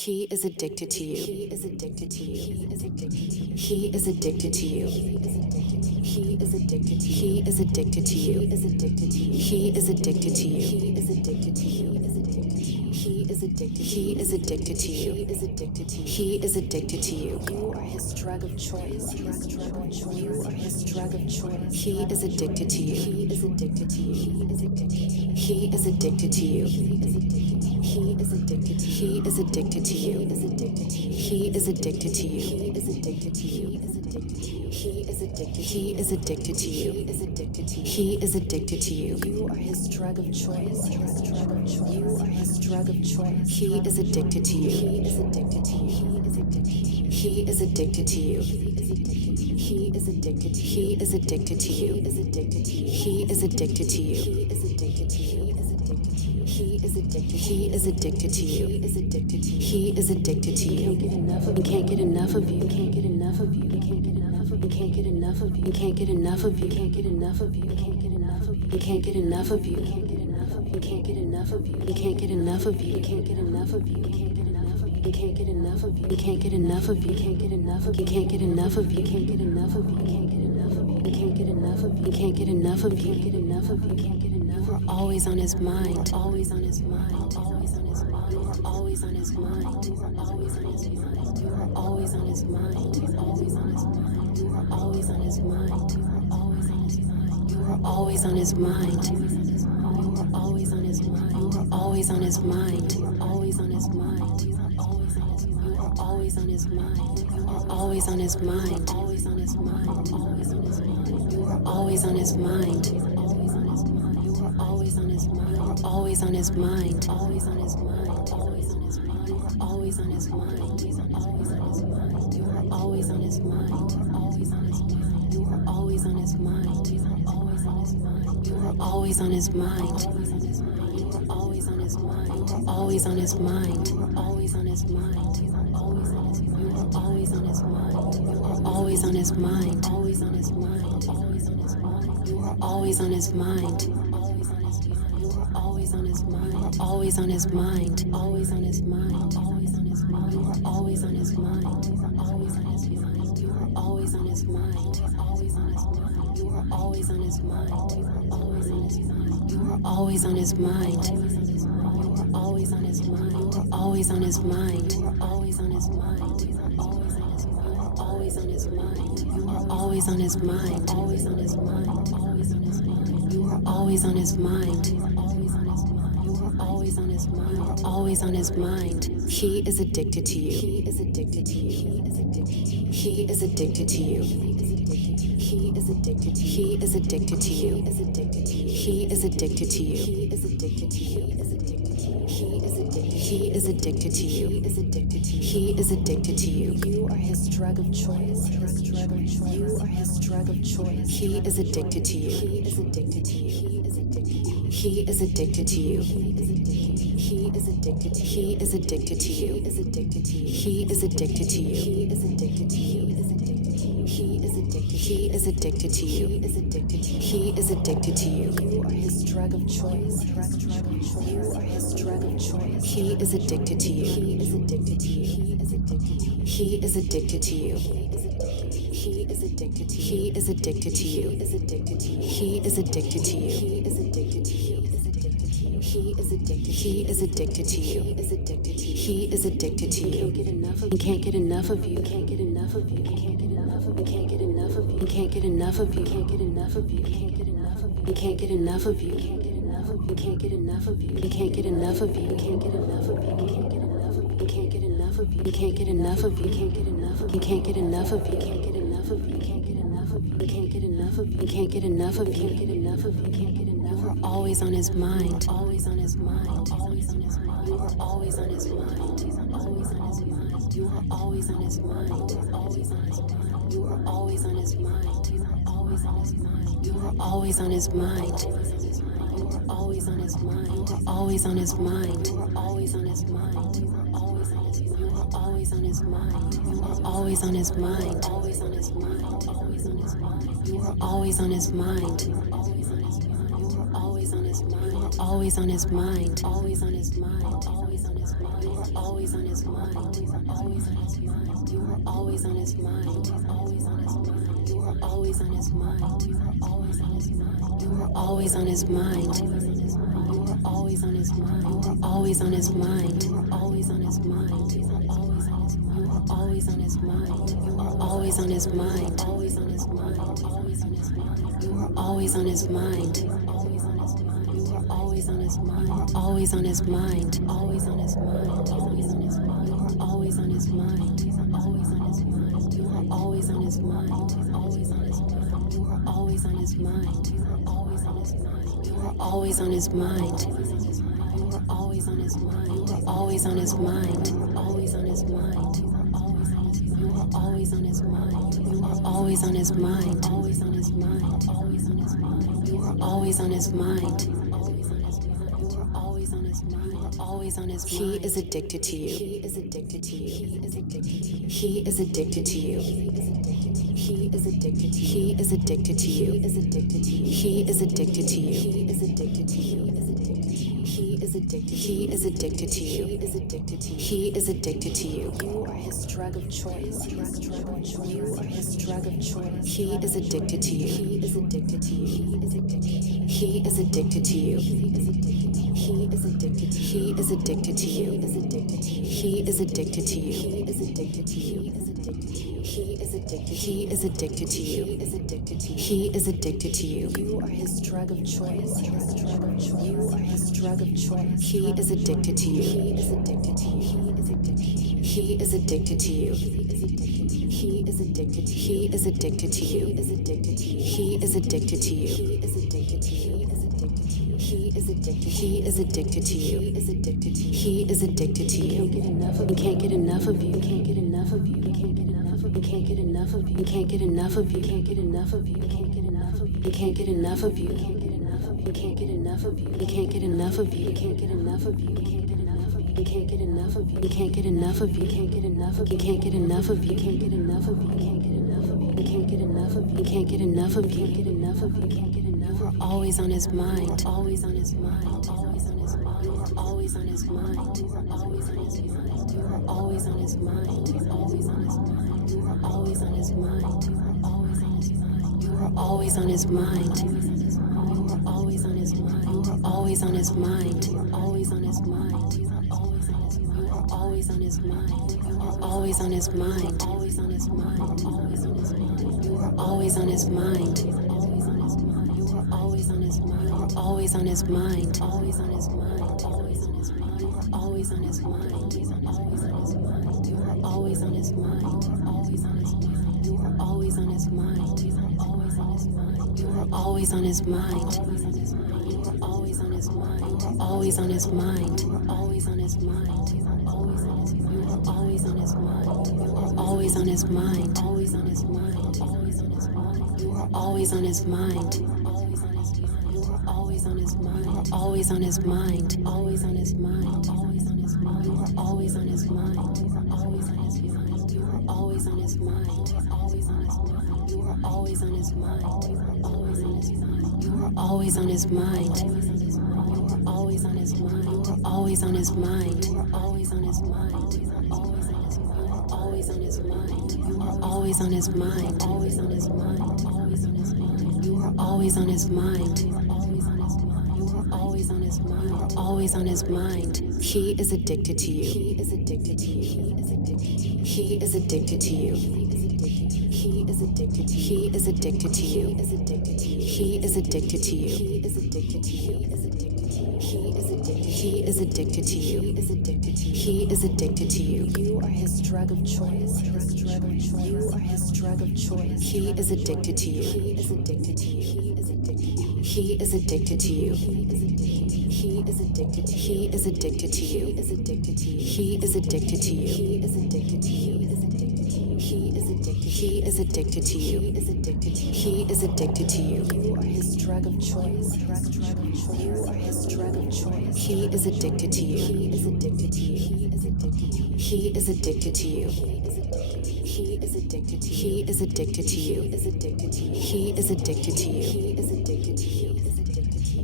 He is addicted to you. He is addicted to you. He is addicted to you. He is addicted to you. He is addicted to you. He is addicted to you. He is addicted to you. He is addicted to you. He is addicted to you. He is addicted. He is addicted to you. He is addicted to you. He is addicted to you. You are his drug of choice. You are his drug of choice. He is addicted to you. He is addicted to you. He is addicted to you. He is addicted to you. He is addicted to you. He is addicted to you. He is addicted to you. He is addicted to you. He is addicted to you. He is addicted. He is addicted to you. He is addicted to you. He is addicted to you. You are his drug of choice. You are his drug of choice. He is addicted to you. He is addicted to you. He is addicted to you. He is addicted. He is addicted to you. He is addicted to you. He is addicted to you. He is addicted to you. He is addicted. He is addicted to you. He is addicted to you. He is addicted to you. He can't get enough of you. Can't get enough of you. Can't get enough of you. Can't get enough of you. Can't get enough of you. Can't get enough of you. Can't get enough of you. Can't get enough of you. Can't get enough of you. Can't get enough of you. Can't get enough of you. Can't get enough of you. Can't get enough of you. Can't get enough of you. Can't get enough of you. Can't get enough of you. Can't get enough of you. Can't get enough of you. Can't get enough of you. Can't get enough of you. Can't get enough of you. Can't get enough of you. Can't get enough. You're always on his mind. Always on his mind. Always on his mind. You are always on his mind. You are always on his mind. You are always on his mind. You are always on his mind. You are always on his mind. You are always on his mind. You are always on his mind. You are always on his mind. You are always on his mind. You are always on his mind. You are always on his mind. You are always on his mind. You are always on his mind. Always on his mind. Always on his mind. You are always on his mind. You are always on his mind. You are always on his mind. Always on his mind. Always on his mind. Always on his mind. You are always on his mind. You are always on his mind. You are always on his mind. Always on his mind. You are always on his mind. You are always on his mind. You are always on his mind. You are always on his mind. You are always on his mind. You are always on his mind. You are always on his mind. You are always on his mind. You are always on his mind. Always on his mind. Always on his mind. You are always on his mind. Always on his mind. You are always on his mind. Always on his mind. Always on his mind. Always on his mind. You are always on his mind. You are always on his mind. You are always on his mind. Always on his mind. You are always on his mind. You are always on his mind. You are always on his mind. You are always on his mind. You are always on his mind. You are always on his mind. You are always on his mind. Always on his mind. You are always on his mind. Always on his mind. Always on his mind. You are always on his mind. You are always on his mind. You are always on his mind. You are always on his mind. He is addicted to you. He is addicted to you. He is addicted to you. He is addicted to you. He is addicted to you. He is addicted to you. He is addicted to you. He is addicted to you. He is addicted to you. He is addicted to you. He is addicted. He is addicted to you. He is addicted to you. He is addicted to you. You are his drug of choice. You are his drug of choice. He is addicted to you. He is addicted to you. He is addicted to you. He is addicted to you. He is addicted. He is addicted to you. He is addicted to you. He is addicted to you. He is addicted to you. He is addicted to you. He is addicted. He is addicted to you. He is addicted to you. He is addicted to you. You are his drug of choice. You are his drug of choice. He is addicted to you. He is addicted to you. He is addicted to you. He is addicted to you. He is addicted to you. He is addicted to you. He is addicted to you. He is addicted to you. He is addicted to you. He is addicted. He is addicted to you. He is addicted to you. He is addicted to you. He can't get enough of you. Can't get enough of you. Can't get enough of you. Can't get enough of you. Can't get enough of you. Can't get enough of you. Can't get enough of you. Can't get enough of you. Can't get enough of you. Can't get enough of you. Can't get enough of you. Can't get enough of you. Can't get enough of you. Can't get enough of you. Can't get enough of you. Can't get enough of you. Can't get enough of you. Can't get enough of you. Can't get enough of you. Can't get enough of you. Can't get enough of you. Can't get enough of you. Can't get enough. You are always on his mind. Always on his mind. Always on his mind. You are always on his mind. You are always on his mind. You are always on his mind. Always on his mind. You are always on his mind. You are always on his mind. You are always on his mind. You are always on his mind. You are always on his mind. You are always on his mind. You are always on his mind. You are always on his mind. You are always on his mind. Always on his mind. Always on his mind. You are always on his mind. You are always on his mind. You are always on his mind. Always on his mind. Always on his mind. Always on his mind. always on his mind. Always on his mind. You are always on his mind. Always on his mind. You are always on his mind. You are always on his mind. You are always on his mind. You are always on his mind. You are always on his mind. You are always on his mind. You are always on his mind. You are always on his mind. You are always on his mind. Always on his mind. Always on his mind. You are always on his mind. Always on his mind. You are always on his mind. Always on his mind. Always on his mind. Always on his mind. You are always on his mind. Always on his mind. You are always on his mind. Always on his mind. You are always on his mind. You are always on his mind. You are always on his mind. You are always on his mind. You are always on his mind. Always on his mind. You are always on his mind. You are always on his mind. Always on his mind. Always on his mind. You are always on his mind. You are always on his mind. Always on his mind. He is addicted to you. He is addicted to you. He is addicted to you. He is addicted to you. He is addicted to you. He is addicted to you. He is addicted to you. He is addicted to you. He is addicted to you. He is addicted. He is addicted to you. He is addicted to you. He is addicted to you. You are his drug of choice. You are his drug of choice. He is addicted to you. He is addicted to you. He is addicted to you. He is addicted to you. He is addicted. He is addicted to you. He is addicted to you. He is addicted to you. He is addicted to you. He is addicted. He is addicted to you. He is addicted to you. He is addicted to you. You are his drug of choice. You are his drug of choice. He is addicted to you. He is addicted to you. He is addicted to you. He is addicted. He is addicted to you. He is addicted to you. He is addicted to you. He is addicted to you. He is addicted. He is addicted to you. He is addicted to you. He is addicted to you. He can't get enough of you. Can't get enough of you. Can't get enough of you. Can't get enough of you. Can't get enough of you. Can't get enough of you. Can't get enough of you. Can't get enough of you. Can't get enough of you. Can't get enough of you. Can't get enough of you. Can't get enough of you. Can't get enough of you. You can't get enough of you. You can't get enough of you. Can't get enough of you. Can't get enough of you. Can't get enough of you. Can't get enough of you. You can't get enough of you. You can't get enough of you. Can't get enough of you. Can't get enough. You are always on his mind. Always on his mind. Always on his mind. You are always on his mind. You are always on his mind. You are always on his mind. You are always on his mind. You are always on his mind. You are always on his mind. You are always on his mind. You are always on his mind. You are always on his mind. You are always on his mind. You are always on his mind. You are always on his mind. Always on his mind. Always on his mind. You are always on his mind. Always on his mind. You are always on his mind. Always on his mind. Always on his mind. Always on his mind. You are always on his mind. Always on his mind. You are always on his mind. Always on his mind. You are always on his mind. You are always on his mind. You are always on his mind. You are always on his mind. Always on his mind. You are always on his mind. You are always on his mind. You are always on his mind. You are always on his mind. Always on his mind. Always on his mind. You are always on his mind. Always on his mind. You are always on his mind. Always on his mind. Always on his mind. Always on his mind. You are always on his mind. You are always on his mind. You are always on his mind. Always on his mind. You are always on his mind. You are always on his mind. You are always on his mind. You are always on his mind. You are always on his mind. You are always on his mind. You are always on his mind. Always on his mind. You are always on his mind. Always on his mind. Always on his mind. You are always on his mind. You are always on his mind. You are always on his mind. You are always on his mind. He is addicted to you. He is addicted to you. He is addicted to you. He is addicted to you. He is addicted to you. He is addicted to you. He is addicted to you. He is addicted to you. He is addicted to you. He is addicted to you. He is addicted to you. He is addicted to you. He is addicted to you. You are his drug of choice. You are his drug of choice. He is addicted to you. He is addicted to you. He is addicted to you. He is addicted to you. He is addicted to you. He is addicted to you. He is addicted to you. He is addicted to you. He is addicted to you. He is addicted. He is addicted to you. He is addicted to you. He is addicted to you. You are his drug of choice. You are his drug of choice. He is addicted to you. He is addicted to you. He is addicted to you. He is addicted to you. He is addicted to you. He is addicted to you. He is addicted to you. He is addicted to you. He is addicted to you. He is addicted to you.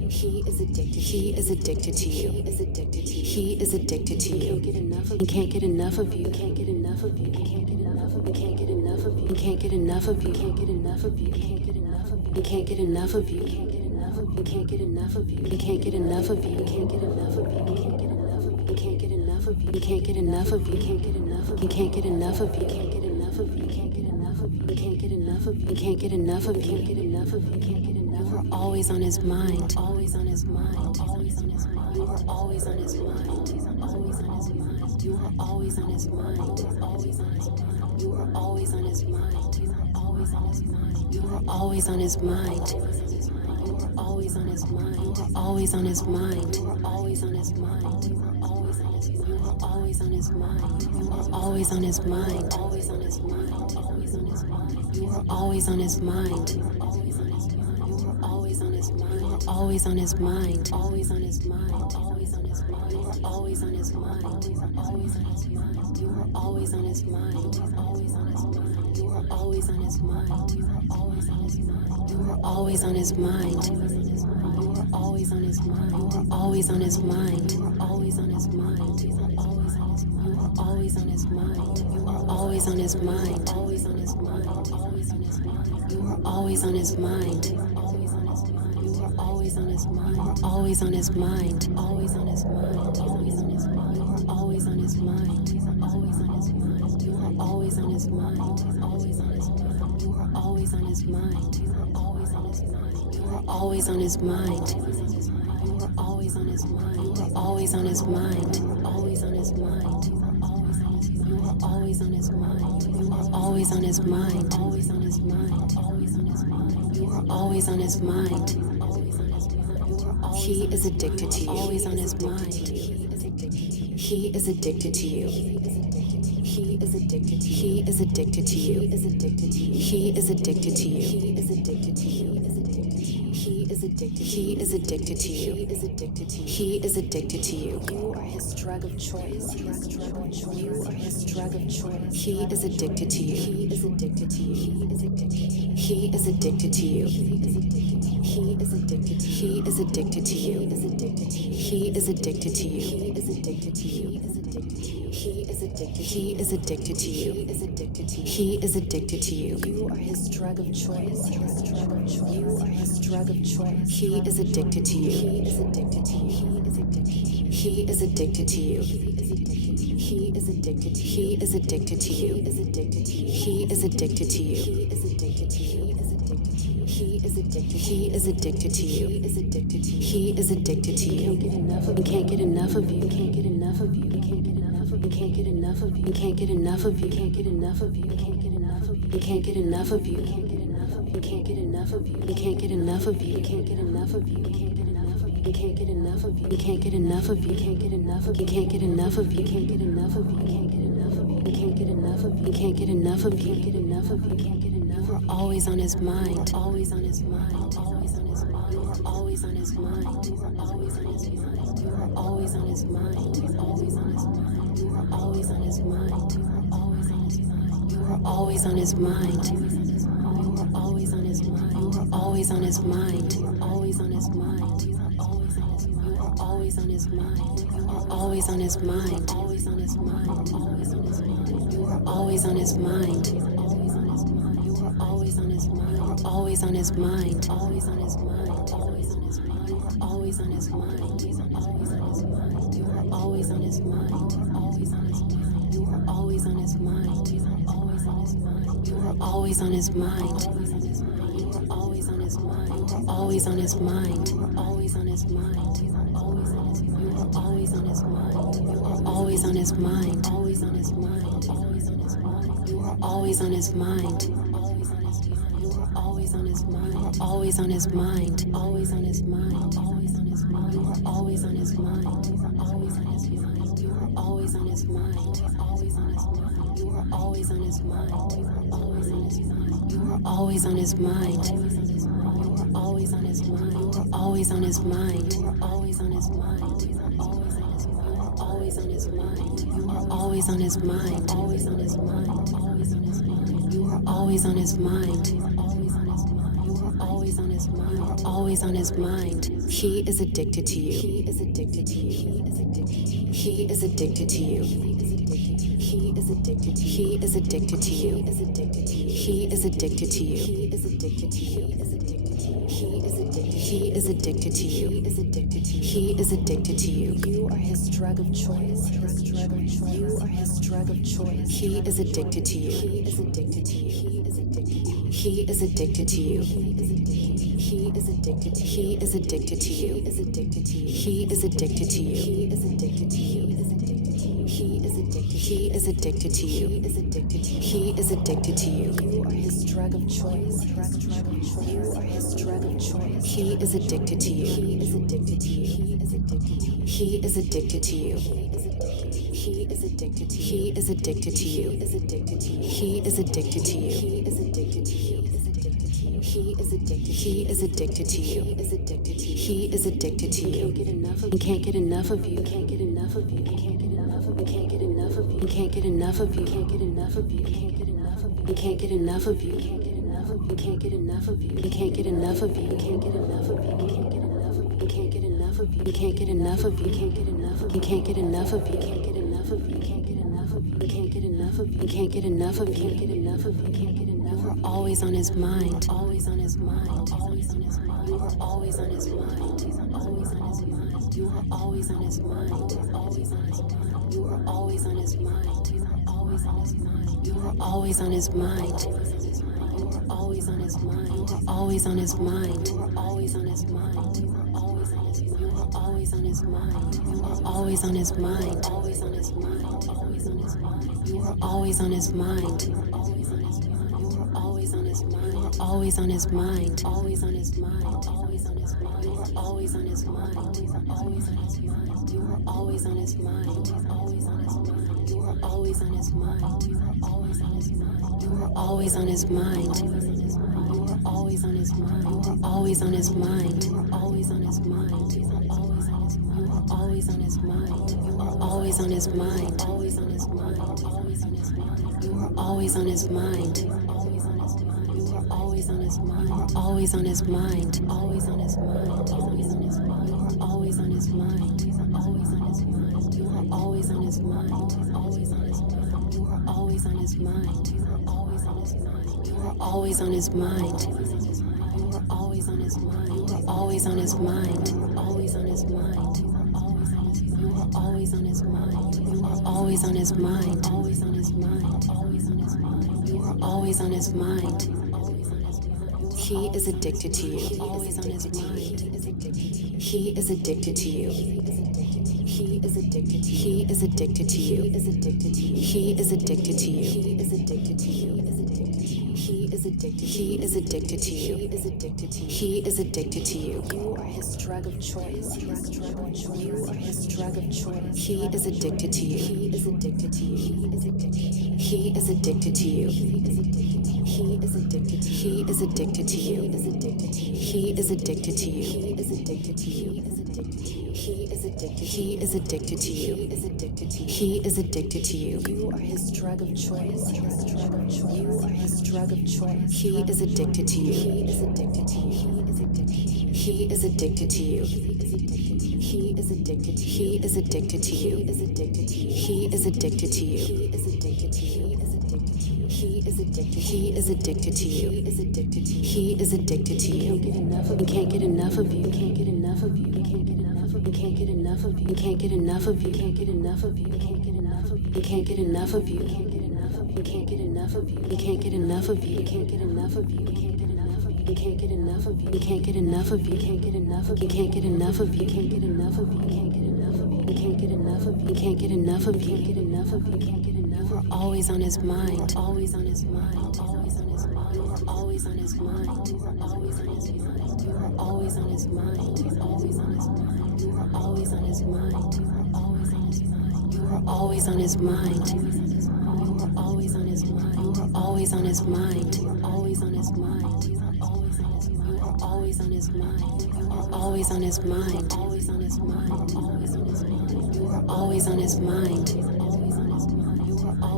He is addicted. He is addicted to you. He is addicted to you. He is addicted to you. He can't get enough of you. Can't get enough of you. Can't get enough of you. Can't get enough of you. Can't get enough of you. Can't get enough of you. Can't get enough of you. Can't get enough of you. Can't get enough of you. Can't get enough of you. Can't get enough of you. Can't get enough of you. Can't get enough of you. Can't get enough of you. Can't get enough of you. Can't get enough of you. Can't get enough of you. Can't get enough of you. Can't get enough of you. Can't get enough of you. Can't get enough of you. Can't get enough of you. Can't get enough. You are always on his mind. Always on his mind. Always on his mind. You are always on his mind. Always on his mind. You are always on his mind. Always on his mind. You are always on his mind. You are always on his mind. You are always on his mind. You are always on his mind. Always on his mind. You are always on his mind. You are always on his mind. You are always on his mind. You are always on his mind. Always on his mind. Always on his mind. You are always on his mind. Always on his mind. You are always on his mind. Always on his mind. Always on his mind. Always on his mind. You are always on his mind. Always on his mind. You are always on his mind. Always on his mind. You are always on his mind. You are always on his mind. You are always on his mind. You are always on his mind. You are always on his mind. You are always on his mind. You are always on his mind. You are always on his mind. You are always on his mind. Always on his mind. Always on his mind. You are always on his mind. Always on his mind. You are always on his mind. Always on his mind. Always on his mind. Always on his mind. You are always on his mind. You are always on his mind. You are always on his mind. Always on his mind. You are always on his mind. You are always on his mind. You are always on his mind. You are always on his mind. You are always on his mind. You are always on his mind. You are always on his mind. You are always on his mind. You are always on his mind. Always on his mind. Always on his mind. You are always on his mind. Always on his mind. He is addicted to you. Always on his mind. He is addicted to you. He is addicted to you. He is addicted to you. He is addicted to you. He is addicted to you. He is addicted to you. He is addicted. He is addicted to you. He is addicted to you. He is addicted to you. You are his drug of choice. You are his drug of choice. He is addicted to you. He is addicted to you. He is addicted to you. He is addicted to you. He is addicted. He is addicted to you. He is addicted to you. He is addicted to you. He is addicted to you. He is addicted to you. He is addicted. He is addicted to you. He is addicted to you. He is addicted to you. You are his drug of choice. You are his drug of choice. He is addicted to you. He is addicted to you. He is addicted to you. He is addicted to you. He is addicted to you. He is addicted to you. He is addicted to you. He is addicted to you. He is addicted. He is addicted to you. He is addicted to you. He is addicted to you. You can't get enough of you. You can't get enough of you. You can't get enough of you. You can't get enough of you. You can't get enough of you. You can't get enough of you. You can't get enough of you. You can't get enough of you. You can't get enough of you. You can't get enough of you. You can't get enough of you. You can't get enough of you. You can't get enough of you. You can't get enough of you. You can't get enough of you. You can't get enough of you. You can't get enough of you. You can't get enough of you. You can't get enough of you. You can't get enough of you. You can't get enough of you. You can't get enough of you. You can't get enough. You are always on his mind. Always on his mind. Always on his mind. You are always on his mind. You are always on his mind. You are always on his mind. You are always on his mind. You are always on his mind. You are always on his mind. You are always on his mind. You are always on his mind. You are always on his mind. You are always on his mind. You are always on his mind. You are always on his mind. You are always on his mind. Always on his mind. Always on his mind. You are always on his mind. Always on his mind. You are always on his mind. You are always on his mind. Always on his mind. Always on his mind. You are always on his mind. You are always on his mind. You are always on his mind. Always on his mind. You are always on his mind. You are always on his mind. You are always on his mind. You are always on his mind. You are always on his mind. You are always on his mind. You are always on his mind. You are always on his mind. You are always on his mind. Always on his mind. Always on his mind. You are always on his mind. Always on his mind. You are always on his mind. Always on his mind. Always on his mind. Always on his mind. You are always on his mind. You are always on his mind. You are always on his mind. Always on his mind. You are always on his mind. You are always on his mind. You are always on his mind. You are always on his mind. You are always on his mind. You are always on his mind. You are always on his mind. Always on his mind. You are always on his mind. Always on his mind. Always on his mind. You are always on his mind. You are always on his mind. You are always always on his mind. You are always on his mind. He is addicted to you. He is addicted to you. He is addicted to you. He is addicted to you. He is addicted to you. He is addicted to you. He is addicted to you. He is addicted to you. He is addicted to you. He is addicted to you. He is addicted to you. He is addicted to you. He is addicted to you. You are his drug of choice. His drug of choice. You are his drug of choice. He is addicted to you. He is addicted to you. He is addicted to you. He is addicted to you. He is addicted to you. He is addicted to you. He is addicted to you. He is addicted to you. He is addicted to you. He is addicted. He is addicted to you. He is addicted to you. He is addicted to you. You are his drug of choice. You are his drug of choice. He is addicted to you. He is addicted to you. He is addicted to you. He is addicted to you. He is addicted to you. He is addicted to you. He is addicted to you. He is addicted to you. He is addicted to you. He is addicted. He is addicted to you. He is addicted to you. He is addicted to you. He can't get enough of you. Can't get enough of you. Can't get enough of you. Can't get enough of you. Can't get enough of you. Can't get enough of you. Can't get enough of you. Can't get enough of you. Can't get enough of you. Can't get enough of you. Can't get enough of you. Can't get enough of you. Can't get enough of you. Can't get enough of you. Can't get enough of you. Can't get enough of you. Can't get enough of you. Can't get enough of you. Can't get enough of you. Can't get enough of you. Can't get enough of you. Can't get enough of you. Can't get enough. You are always on his mind. Always on his mind. Always on his mind. You are always on his mind. Always on his mind. You are always on his mind. Always on his mind. You are always on his mind. You are always on his mind. You are always on his mind. Always on his mind. Always on his mind. Always on his mind. Always on his mind. You are always on his mind. You are always on his mind. Always on his mind. Always on his mind. You are always on his mind. Always on his mind. You are always on his mind. Always on his mind. Always on his mind. Always on his mind. You are always on his mind. Always on his mind. You are always on his mind. Always on his mind. You are always on his mind. You are always on his mind. You are always on his mind. You are always on his mind. You are always on his mind. You are always on his mind. You are always on his mind. You are always on his mind. You are always on his mind. Always on his mind. Always on his mind. You are always on his mind. Always on his mind. You are always on his mind. Always on his mind. Always on his mind. Always on his mind. You are always on his mind. Always on his mind. You are always on his mind. Always on his mind. You are always on his mind. You are always on his mind. You are always on his mind. You are always on his mind. You are always on his mind. Always on his mind. You are always on his mind. You are always on his mind. You are always on his mind. Always on his mind. Always on his mind. You are always on his mind. He is addicted to you. Always on his mind. He is addicted to you. He is addicted to you. He is addicted to you. He is addicted to you. He is addicted to you. He is addicted to you. He is addicted. He is addicted to you. He is addicted to you. He is addicted to you. You are his drug of choice. His drug of choice. You are his drug of choice. He is addicted to you. He is addicted to you. He is addicted to you. He is addicted to you. He is addicted to you. He is addicted to you. He is addicted to you. He is addicted to you. He is addicted to you. He is addicted to you. He is addicted to you. He is addicted. He is addicted to you. He is addicted to you. He is addicted to you. You are his drug of choice. His drug of choice. You are his drug of choice. He is addicted to you. He is addicted to you. He is addicted to you. He is addicted to you. He is addicted to you. He is addicted to you. He is addicted to you. He is addicted to you. He is addicted. He is addicted to you. He is addicted to you. He is addicted to you. You can't get enough of you. You can't get enough of you. You can't get enough of you. You can't get enough of you. You can't get enough of you. You can't get enough of you. You can't get enough of you. You can't get enough of you. You can't get enough of you. You can't get enough of you. You can't get enough of you. You can't get enough of you. You can't get enough of you. You can't get enough of you. You can't get enough of you. You can't get enough of you. You can't get enough of you. You can't get enough of you. You can't get enough of you. You can't get enough of you. You can't get enough of you. You can't get enough of you. You can't get enough. You are always on his mind. Always on his mind. Always on his mind. You are always on his mind. You are always on his mind. You are always on his mind. You are always on his mind. You are always on his mind. You are always on his mind. You are always on his mind. You are always on his mind. You are always on his mind. You are always on his mind. You are always on his mind. You are always on his mind. You are always on his mind. Always on his mind. Always on his mind. You are always on his mind. Always on his mind. You are always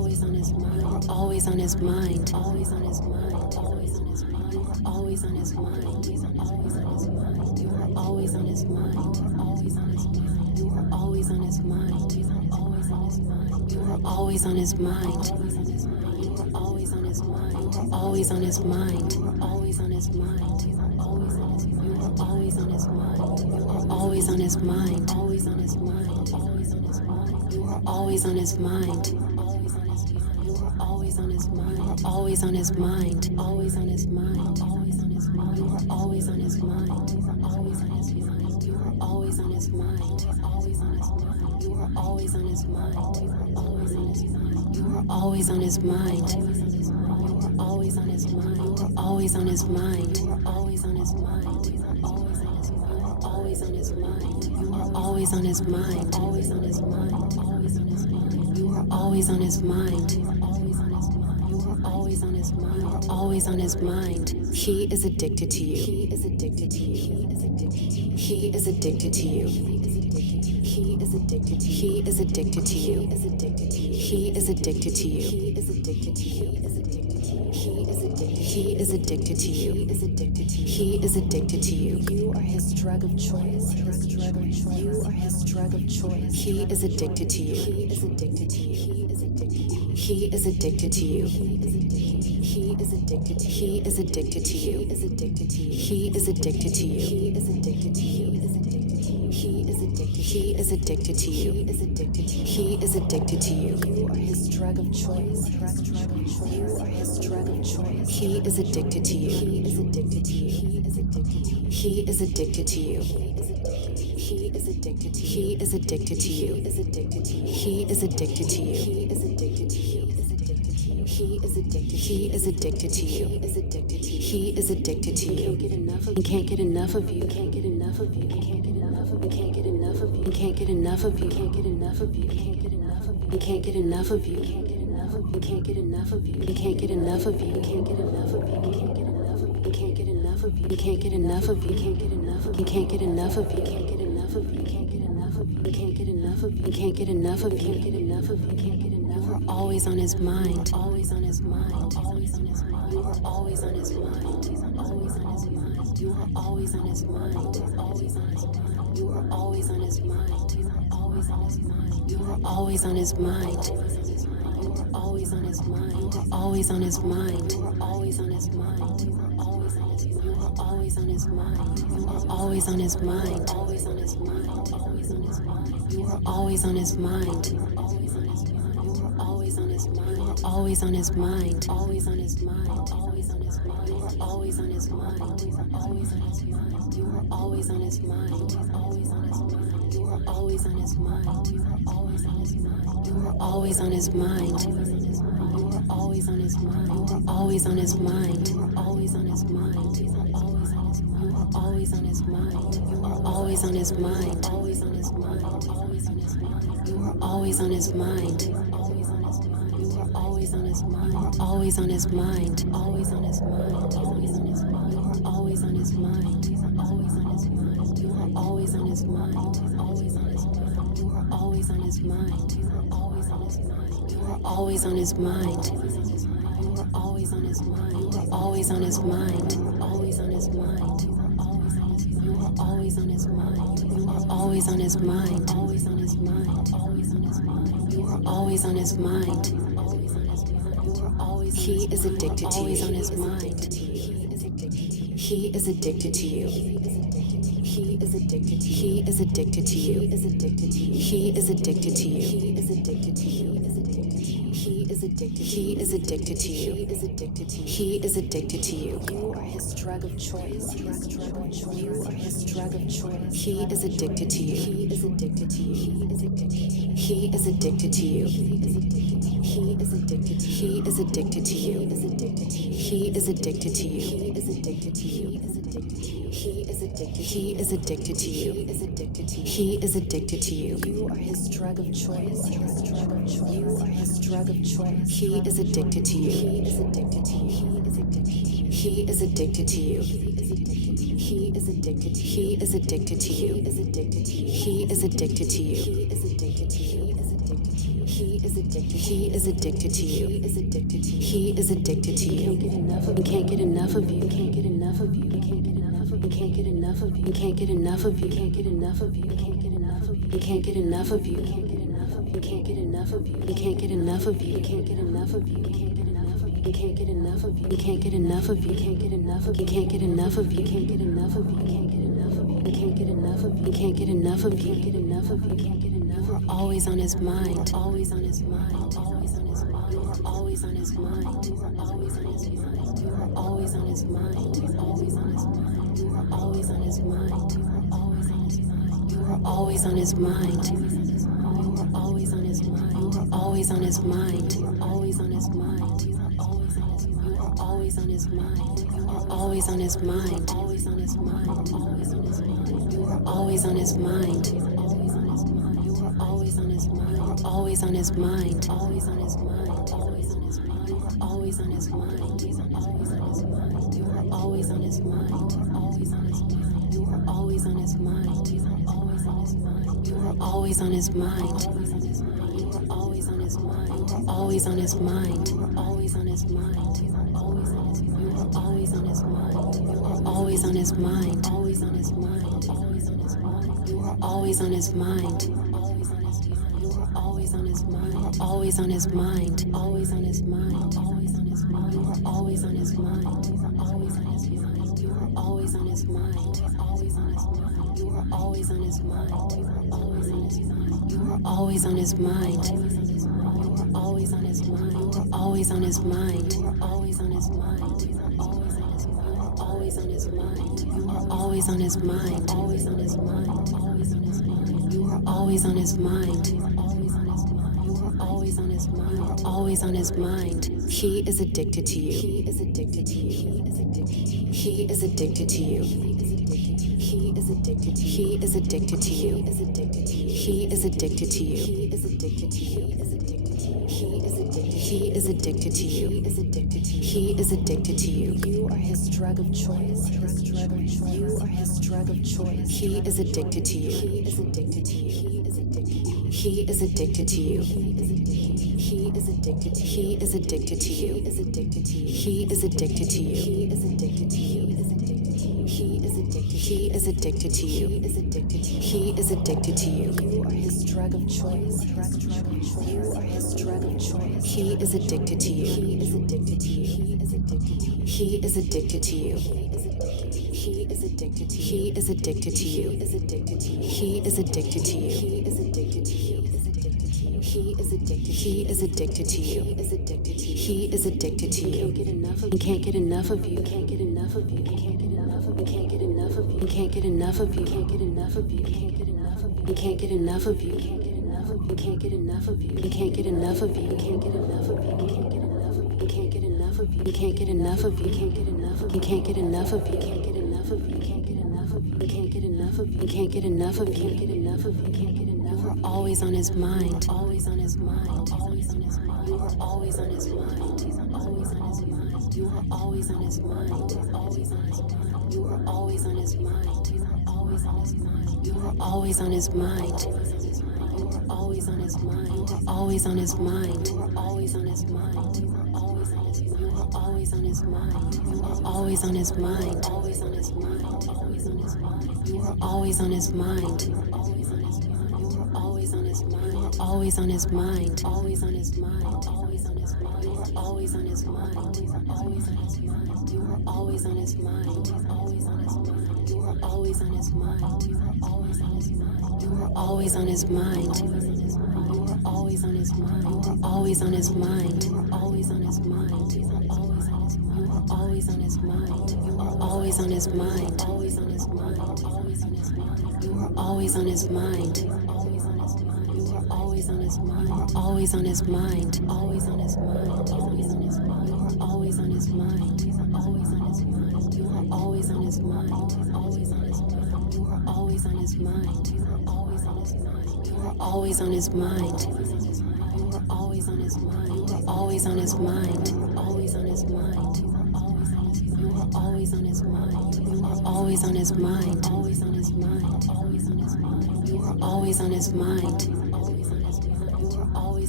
always on his mind, always on his mind, always on his mind, always on his mind, always on his mind, always on his mind, you are always on his mind, always on his mind, you are always on his mind, always on his mind, you are always on his mind, you are always on his mind, always on his mind, always on his mind, always on his mind, you are always on his mind, you are always on his mind, always on his mind, always on his mind, you are always on his mind, always on his mind, you are always on his mind, always on his mind, always on his mind, always on his mind, you are always on his mind, always on his mind, you are always on his mind, always on his mind, you are always on his mind, always on his mind, you are always on his mind, always on his mind, always on his mind, always on his mind, always on his mind, always on his mind, you are always on his mind, always on his mind, always on his mind, you are always on his mind, always on his mind, you are always on his mind, always on his mind. He is addicted to you. He is addicted to you. He is addicted to you. He is addicted to you. He is addicted to you. He is addicted to you. He is addicted to you. He is addicted to you. He is addicted to you. He is addicted to you. He is addicted. He is addicted to you. He is addicted to you. He is addicted to you. You are his drug of choice. You are his drug of choice. He is addicted to you. He is addicted to you. He is addicted to you. He is addicted to you. He is addicted to you. He is addicted to you. He is addicted to you. He is addicted to you. He is addicted to you. He is addicted to you. He is addicted. He is addicted to you. He is addicted to you. He is addicted to you. You are his drug of choice. You are his drug of choice. He is addicted to you. He is addicted to you. He is addicted to you. He is addicted to you. He is addicted to you. He is addicted to you. He is addicted to you. He is addicted to you. He is addicted to you. He is addicted. He is addicted to you. He is addicted to you. He is addicted to you. Can't get enough of you. Can't get enough of you. Can't get enough of you. Can't get enough of you. Can't get enough of you. Can't get enough of you. Can't get enough of you. Can't get enough of you. Can't get enough of you. Can't get enough of you. Can't get enough of you. Can't get enough of you. Can't get enough of you. Can't get enough of you. Can't get enough of you. Can't get enough of you. Can't get enough of you. Can't get enough of you. Can't get enough of you. Can't get enough of you. Can't get enough of you. Can't get enough of you. Can't get enough. You are always on his mind. Always on his mind. Always on his mind. You are always on his mind. Always on his mind. You are always on his mind. Always on his mind. You are always on his mind. Always on his mind. You are always on his mind. You are always on his mind. Always on his mind. Always on his mind. Always on his mind. You are always on his mind. You are always on his mind. Always on his mind. Always on his mind. You are always on his mind. Always on his mind. You are always on his mind. Always on his mind. Always on his mind. Always on his mind. You are always on his mind. Always on his mind. You are always on his mind. Always on his mind. You are always on his mind. You are always on his mind. You are always on his mind. You are always on his mind. Always on his mind. Always on his mind. You are always on his mind. You are always on his mind. You are always on his mind. Always on his mind. Always on his mind. You are always on his mind. Always on his mind. You are always on his mind. Always on his mind. Always on his mind. Always on his mind. You are always on his mind. Always on his mind. You are always on his mind. Always on his mind. You are always on his mind. You are always on his mind. You are always on his mind. You are always on his mind. You are always on his mind. Always on his mind. You are always on his mind. You are always on his mind. Always on his mind. Always on his mind. You are always on his mind. Always on his mind. You are always. He is addicted to you. Always on his mind. He is addicted to you. He is addicted to you. He is addicted to you. He is addicted to you. He is addicted to you. He is addicted to you. He is addicted. He is addicted to you. He is addicted to you. He is addicted to you. You are his drug of choice. You are his drug of choice. He is addicted to you. He is addicted to you. He is addicted to you. He is addicted to you. He is addicted. He is addicted to you. He is addicted to you. He is addicted to you. He is addicted to you. He is addicted to you. He is addicted. He is addicted to you. He is addicted to you. He is addicted to you. You are his drug of choice. You are his drug of choice. He is addicted to you. He is addicted to you. He is addicted to you. He is addicted. He is addicted to you. He is addicted to you. He is addicted to you. He is addicted to you. He is addicted to you. He He is addicted. He is addicted to you. He is addicted to you. He is addicted to you. You can't get enough of you. Can't get enough of you. You can't get enough of you. Can't get enough of you. You can't get enough of you. Can't get enough of you. Can't get enough of you. You can't get enough of you. Can't get enough of you. You can't get enough of you. You can't get enough of you. You can't get enough of you. You can't get enough of you. You can't get enough of you. You can't get enough of you. You can't get enough of you. You can't get enough of you. You can't get enough of you. You can't get enough of you. You can't get enough of you. You can't get enough of you. You can't get enough of you. You can't get enough. You are always on his mind. Always on his mind. Always on his mind. You are always on his mind. You are always on his mind. You are always on his mind. You are always on his mind. You are always on his mind. You are always on his mind. You are always on his mind. You are always on his mind. You are always on his mind. You are always on his mind. You are always on his mind. You are always on his mind. Always on his mind. Always on his mind. You are always on his mind. You are always on his mind. You are always on his mind. Always on his mind. Always on his mind. Always on his mind. You are always on his mind. You are always on his mind. You are always on his mind. Always on his mind. You are always on his mind. You are always on his mind. You are always on his mind. You are always on his mind. Always on his mind. Always on his mind. You are always on his mind. You are always on his mind. You are always on his mind. Always on his mind. Always on his mind. You are always on his mind. Always on his mind. You are always on his mind. Always on his mind. Always on his mind. Always on his mind. You are always on his mind. You are always on his mind. You are always on his mind. Always on his mind. You are always on his mind. You are always on his mind. You are always on his mind. You are always on his mind. You are always on his mind. You are always on his mind. You are always on his mind. Always on his mind. You are always on his mind. Always on his mind. Always on his mind. You are always on his mind. You are always on his mind. You are always on his mind. You are always on his mind. He is addicted to you. He is addicted to you. He is addicted to you. He is addicted to you. He is addicted to you. He is addicted to you. He is addicted to you. He is addicted to you. He is addicted to you. He is addicted to you. He is addicted to you. He is addicted to you. You are his drug of choice. You are his drug of choice. He is addicted to you. He is addicted to you. He is addicted to you. He is addicted to you. He is addicted to you. He is addicted to you. He is addicted to you. He is addicted to you. He is addicted to you. He is addicted. He is addicted to you. He is addicted to you. He is addicted to you. You are his drug of choice. You are his drug of choice. He is addicted to you. He is addicted to you. He is addicted to you. He is addicted to you. He is addicted to you. He is addicted to you. He is addicted to you. He is addicted to you. He is addicted to you. He is addicted. He is addicted to you. He is addicted to you. He is addicted to you. You can't get enough of you. You can't get enough of you. You can't get enough of you. You can't get enough of you. You can't get enough of you. You can't get enough of you. You can't get enough of you. You can't get enough of you. You can't get enough of you. You can't get enough of you. You can't get enough of you. You can't get enough of you. You can't get enough of you. You can't get enough of you. You can't get enough of you. You can't get enough of you. You can't get enough of you. You can't get enough of you. You can't get enough of you. You can't get enough of you. You can't get enough of you. You can't get enough of you. You can't get enough. You are always on his mind. Always on his mind. Always on his mind. You are always on his mind. You are always on his mind. You are always on his mind. Always on his mind. You are always on his mind. You are always on his mind. You are always on his mind. You are always on his mind. Always on his mind. You are always on his mind. You are always on his mind. You are always on his mind. You are always on his mind. Always on his mind. Always on his mind. You are always on his mind. You are always on his mind. You are always on his mind. Always on his mind. Always on his mind. Always on his mind. You are always on his mind. You are always on his mind. You are always on his mind. You are always on his mind. You are always on his mind. You are always on his mind. You are always on his mind. You are always on his mind. You are always on his mind. You are always on his mind. You are always on his mind. You are always on his mind. You are always on his mind. Always on his mind. Always on his mind. You are always on his mind. Always on his mind. You are always on his mind. Always on his mind. Always on his mind. Always on his mind. You are always on his mind. You are always on his mind. You are always on his mind. Always on his mind. You are always on his mind. You are always on his mind. You are always on his mind. You are always on his mind. You are always on his mind. You are always on his mind. You are always on his mind. You are always on his mind. You are always on his mind. Always on his mind. Always on his mind. You are always on his mind. Always on his mind. You are always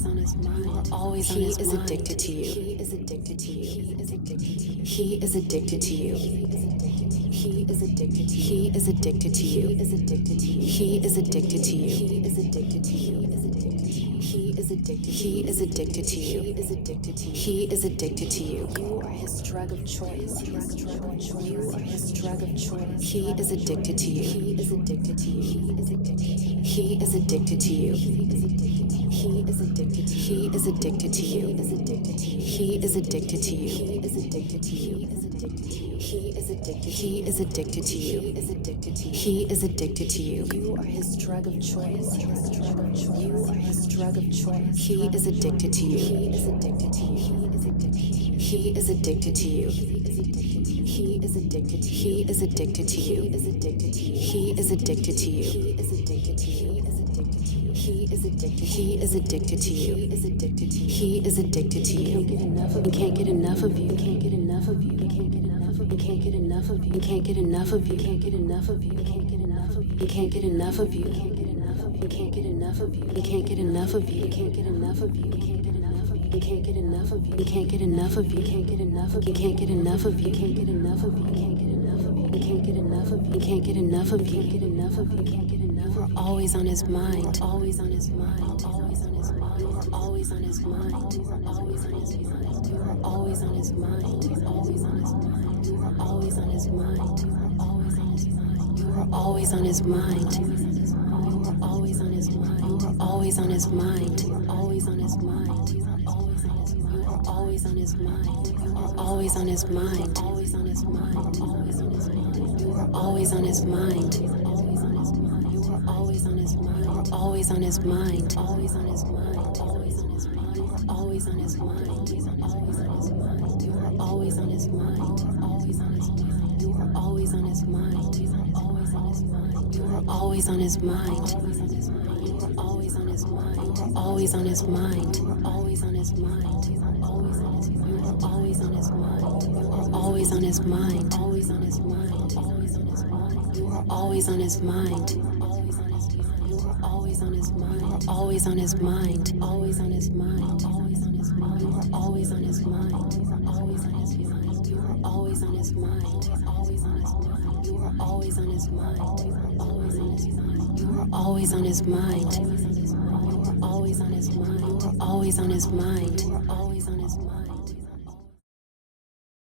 on his mind. Always on his mind. He is addicted to you. He is addicted to you. He is addicted to you. He is addicted to you. He is addicted to you. He is addicted to you. He is addicted to you. He is addicted to you. He is addicted to you. He is addicted. He is addicted to you. He is addicted to you. He is addicted to you. You are his drug of choice. You are his drug of choice. He is addicted to you. He is addicted to you. He is addicted to you. He is addicted to you. He is addicted to you. He is addicted to you. He is addicted to you. He is addicted to you. He is addicted to you. He is addicted to you. He is addicted. He is addicted to you. He is addicted to you. He is addicted to you. You are his drug of choice. You are his drug of choice. He is addicted to you. He is addicted to you. He is addicted to you. He is addicted to you. He is addicted to you. He is addicted to you. He is addicted to you. He is addicted to you. He is addicted. He is addicted to you. He is addicted to you. He is addicted to you. He can't get enough of you. He can't get enough of you. He can't get enough of you. He can't get enough of you. He can't get enough of you. He can't get enough of you. He can't get enough of you. He can't get enough of you. He can't get enough of you. He can't get enough of you. He can't get enough of you. He can't get enough of you. He can't get enough of you. He can't get enough of you. He can't get enough of you. He can't get enough of you. He can't get enough of you. He can't get enough of you. He can't get enough of you. He can't get enough of you. He can't get enough of you. He can't get enough of you. He can't get enough. You're always on his mind. Always on his mind. Always on his mind. Always on his mind. Always on his mind. You're always on his mind. Always on his mind. You're always on his mind. Always on his mind. You are always on his mind. You are always on his mind. Always on his mind. Always on his mind. Always on his mind. Always on his mind. Always on his mind. Always on his mind. You are always on his mind. Always on his mind. You are always on his mind. Always on his mind. Always on his mind. Always on his mind. You are always on his mind. Always on his mind. You are always on his mind. Always on his mind. You are always on his mind. Always on his mind. You are always on his mind. You are always on his mind. Always on his mind. Always on his mind. Always on his mind. You are always on his mind. You are always on his mind. Always on his mind. Always on his mind. You are always on his mind. Always on his mind. You are always on his mind. Always on his mind. Always on his mind. Always on his mind. You are always on his mind. Always on his mind. You are always on his mind. Always on his mind. You are always on his mind. Always on his mind. You are always on his mind. You are always on his mind. Always on his mind. Always on his mind. Always on his mind.